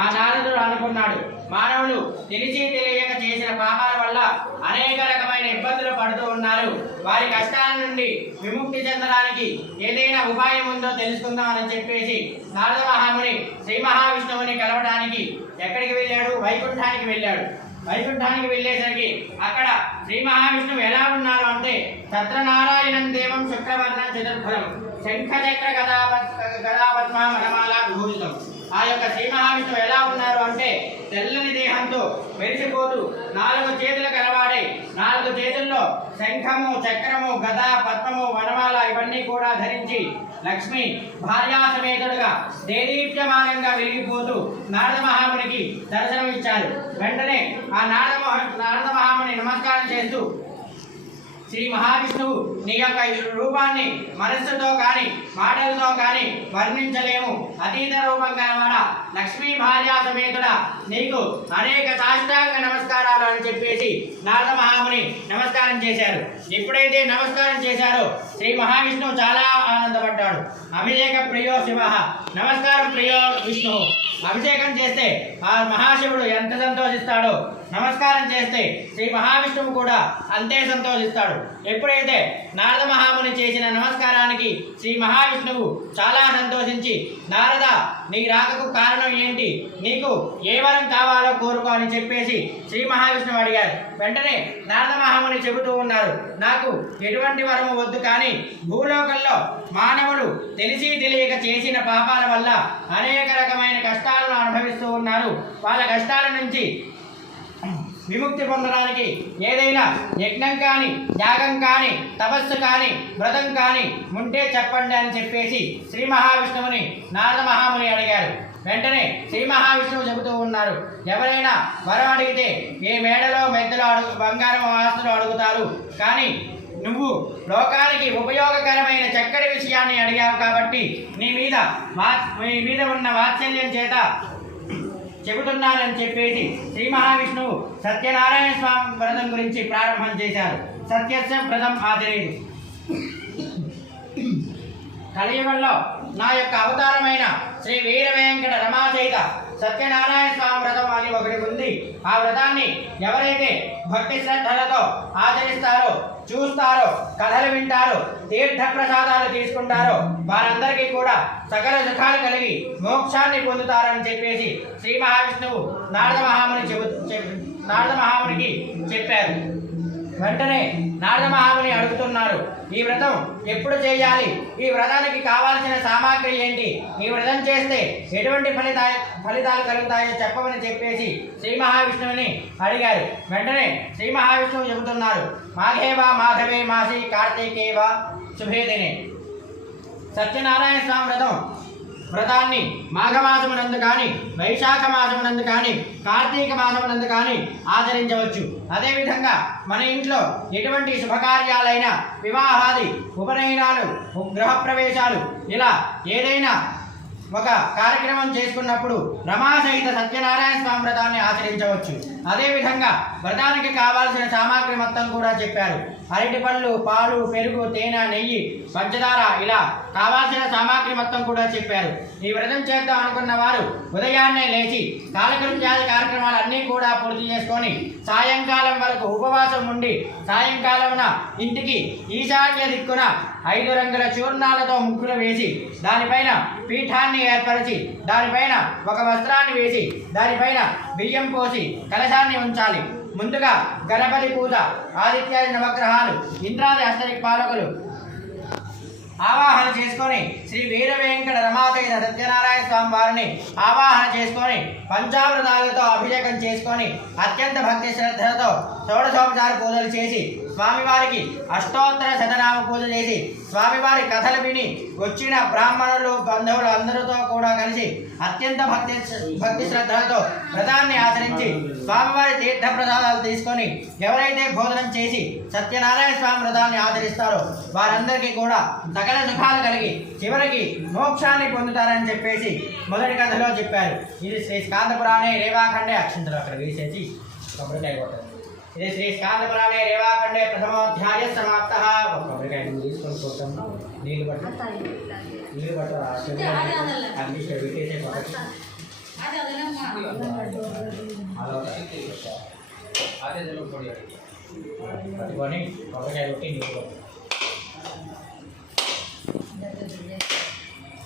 ఆ నారదుడు అనుకున్నాడు, మానవులు తెలిసి తెలియక చేసిన పాపాల వల్ల అనేక రకమైన ఇబ్బందులు పడుతూ ఉన్నారు. వారి కష్టాల నుండి విముక్తి చెందడానికి ఏదైనా ఉపాయం ఉందో తెలుసుకుందామని చెప్పేసి నారద మహాముని శ్రీ మహావిష్ణువుని కలవడానికి ఎక్కడికి వెళ్ళాడు? వైకుంఠానికి వెళ్ళాడు. వైకుంఠానికి వెళ్ళేసరికి అక్కడ శ్రీ మహావిష్ణువు ఎలా ఉన్నారు అంటే సత్రనారాయణం దేవం శుక్రవర్ణం చతుర్భుజం శంఖచక్ర గదాపద్మ వనమాల విభూషితం. ఆ యొక్క శ్రీ మహావిష్ణువు ఎలా ఉన్నారు అంటే తెల్లని దేహంతో మెరిసిపోతూ 4 చేతులు కలవాడై 4 చేతుల్లో శంఖము, చక్రము, గద, పద్మము, వనమాల ఇవన్నీ కూడా ధరించి లక్ష్మి భార్యా సమేతుడుగా దేదీప్యమానంగా వెలిగిపోతూ నారద మహామునికి దర్శనమిచ్చారు. వెంటనే ఆ నారద మహాముని నమస్కారం చేస్తూ, శ్రీ మహావిష్ణువు నీ యొక్క రూపాన్ని మనస్సుతో కానీ మాటలతో కానీ వర్ణించలేము. అతీత రూపం కలవాడ లక్ష్మీ భార్యా సమేతుడ నీకు అనేక సాష్టాంగ నమస్కారాలు అని చెప్పేసి నారద మహాముని నమస్కారం చేశారు. ఎప్పుడైతే నమస్కారం చేశారో శ్రీ మహావిష్ణువు చాలా ఆనందపడ్డాడు. అభిషేక ప్రియో శివ, నమస్కారం ప్రియో విష్ణు. అభిషేకం చేస్తే ఆ మహాశివుడు ఎంత సంతోషిస్తాడో, నమస్కారం చేస్తే శ్రీ మహావిష్ణువు కూడా అంతే సంతోషిస్తాడు. ఎప్పుడైతే నారద మహాముని చేసిన నమస్కారానికి శ్రీ మహావిష్ణువు చాలా సంతోషించి, నారద నీ రాకకు కారణం ఏంటి? నీకు ఏ వరం కావాలో కోరుకో అని చెప్పేసి శ్రీ మహావిష్ణువు అడిగారు. వెంటనే నారద మహాముని చెబుతూ ఉన్నారు, నాకు ఎటువంటి వరము వద్దు, కానీ భూలోకంలో మానవులు తెలిసి తెలియక చేసిన పాపాల వల్ల అనేక రకమైన కష్టాలను అనుభవిస్తూ ఉన్నారు. వాళ్ళ కష్టాల నుంచి విముక్తి పొందడానికి ఏదైనా యజ్ఞం కానీ, యాగం కానీ, తపస్సు కానీ, వ్రతం కానీ ఉంటే చెప్పండి అని చెప్పేసి శ్రీ మహావిష్ణువుని నారద మహాముని అడిగారు. వెంటనే శ్రీ మహావిష్ణువు చెబుతూ ఉన్నారు, ఎవరైనా వరం అడిగితే ఏ మేడలో మెద్దలు బంగారం ఆస్తులు అడుగుతారు, కానీ నువ్వు లోకానికి ఉపయోగకరమైన చక్కటి విషయాన్ని అడిగావు కాబట్టి నీ మీద ఉన్న వాత్సల్యం చేత చెబుతున్నానని చెప్పేసి శ్రీ మహావిష్ణువు సత్యనారాయణ స్వామి వ్రతం గురించి ప్రారంభం చేశారు. సత్యస్య వ్రతం ఆచరేది. కలియుగంలో నా యొక్క అవతారమైన శ్రీ వీర వెంకట రమాసహిత సత్యనారాయణ స్వామి వ్రతం అని ఒకటి ఉంది. ఆ వ్రతాన్ని ఎవరైతే భక్తి శ్రద్ధలతో ఆచరిస్తారో, చూస్తారో, కథలు వింటారో, తీర్థ ప్రసాదాలు తీసుకుంటారో వారందరికీ కూడా సకల సుఖాలు కలిగి మోక్షాన్ని పొందుతారని చెప్పేసి శ్రీ మహావిష్ణువు నారద మహామునికి చెప్పారు. వెంటనే నారద మహాముని అడుగుతున్నారు, ఈ వ్రతం ఎప్పుడు చేయాలి? ఈ వ్రతానికి కావాల్సిన సామాగ్రి ఏంటి? ఈ వ్రతం చేస్తే ఎటువంటి ఫలితాలు కలుగుతాయో చెప్పమని చెప్పేసి శ్రీ మహావిష్ణువుని అడిగారు. వెంటనే శ్రీ మహావిష్ణువు చెబుతున్నారు, మాఘేవా మాధవే మాసి కార్తీకేవా శుభేదినే. సత్యనారాయణ స్వామి వ్రతాన్ని మాఘమాసమునందు కానీ, వైశాఖ మాసమునందు కానీ, కార్తీక మాసమునందు కానీ ఆచరించవచ్చు. అదేవిధంగా మన ఇంట్లో ఎటువంటి శుభకార్యాలైనా, వివాహాది, ఉపనయనాలు, గృహప్రవేశాలు, ఇలా ఏదైనా ఒక కార్యక్రమం చేసుకున్నప్పుడు రమాసహిత సత్యనారాయణ స్వామి వ్రతాన్ని ఆచరించవచ్చు. అదేవిధంగా వ్రతానికి కావాల్సిన సామాగ్రి మొత్తం కూడా చెప్పారు. అరటి పళ్ళు, పాలు, పెరుగు, తేనె, నెయ్యి, పంచదార, ఇలా కావాల్సిన సామాగ్రి మొత్తం కూడా చెప్పారు. ఈ వ్రతం చేద్దాం అనుకున్న వారు ఉదయాన్నే లేచి కాలకృత్యాది కార్యక్రమాలు అన్నీ కూడా పూర్తి చేసుకొని సాయంకాలం వరకు ఉపవాసం ఉండి, సాయంకాలమున ఇంటికి ఈశాన్య దిక్కున 5 రంగుల చూర్ణాలతో ముగ్గులు వేసి, దానిపైన పీఠాన్ని ఏర్పరిచి, దానిపైన ఒక వస్త్రాన్ని వేసి, దానిపైన బియ్యం పోసి కలశాన్ని ఉంచాలి. ముందుగా గణపతి పూజ, ఆదిత్యాది నవగ్రహాలు, ఇంద్రాది అష్టదిక్పాలకులు ఆవాహన చేసుకొని శ్రీ వీర వెంకట రమాసహిత సత్యనారాయణ స్వామి వారిని ఆవాహన చేసుకొని పంచామృతాలతో అభిషేకం చేసుకొని అత్యంత భక్తి శ్రద్ధలతో షోడశోపచార పూజలు చేసి స్వామివారికి అష్టోత్తర శతనామ పూజ చేసి స్వామివారి కథలు విని వచ్చిన బ్రాహ్మణులు, బంధువులు అందరితో కూడా కలిసి అత్యంత భక్తి శ్రద్ధలతో వ్రతాన్ని ఆచరించి స్వామివారి తీర్థ ప్రసాదాలు తీసుకొని ఎవరైతే భోజనం చేసి సత్యనారాయణ స్వామి వ్రతాన్ని ఆచరిస్తారో వారందరికీ కూడా సకల సుఖాలు కలిగి చివరికి మోక్షాన్ని పొందుతారని చెప్పేసి మొదటి కథలో చెప్పారు. ఇది శ్రీ స్కాందపురాణే రేవాఖండే అక్షంతలు అక్కడ వేసేసి కొబ్బరికాయ కొట్టారు. ఇది శ్రీ స్కాందపురాణే రేవాఖండే ప్రథమోధ్యాయ సమాప్త. కొబ్బరికాయ తీసుకొని పోతాము, నీళ్ళు పట్టు అగ్ని పెట్టేసే అదే తెలుగు పొడి పట్టుకొని ఒకటే రొట్టి నీళ్ళు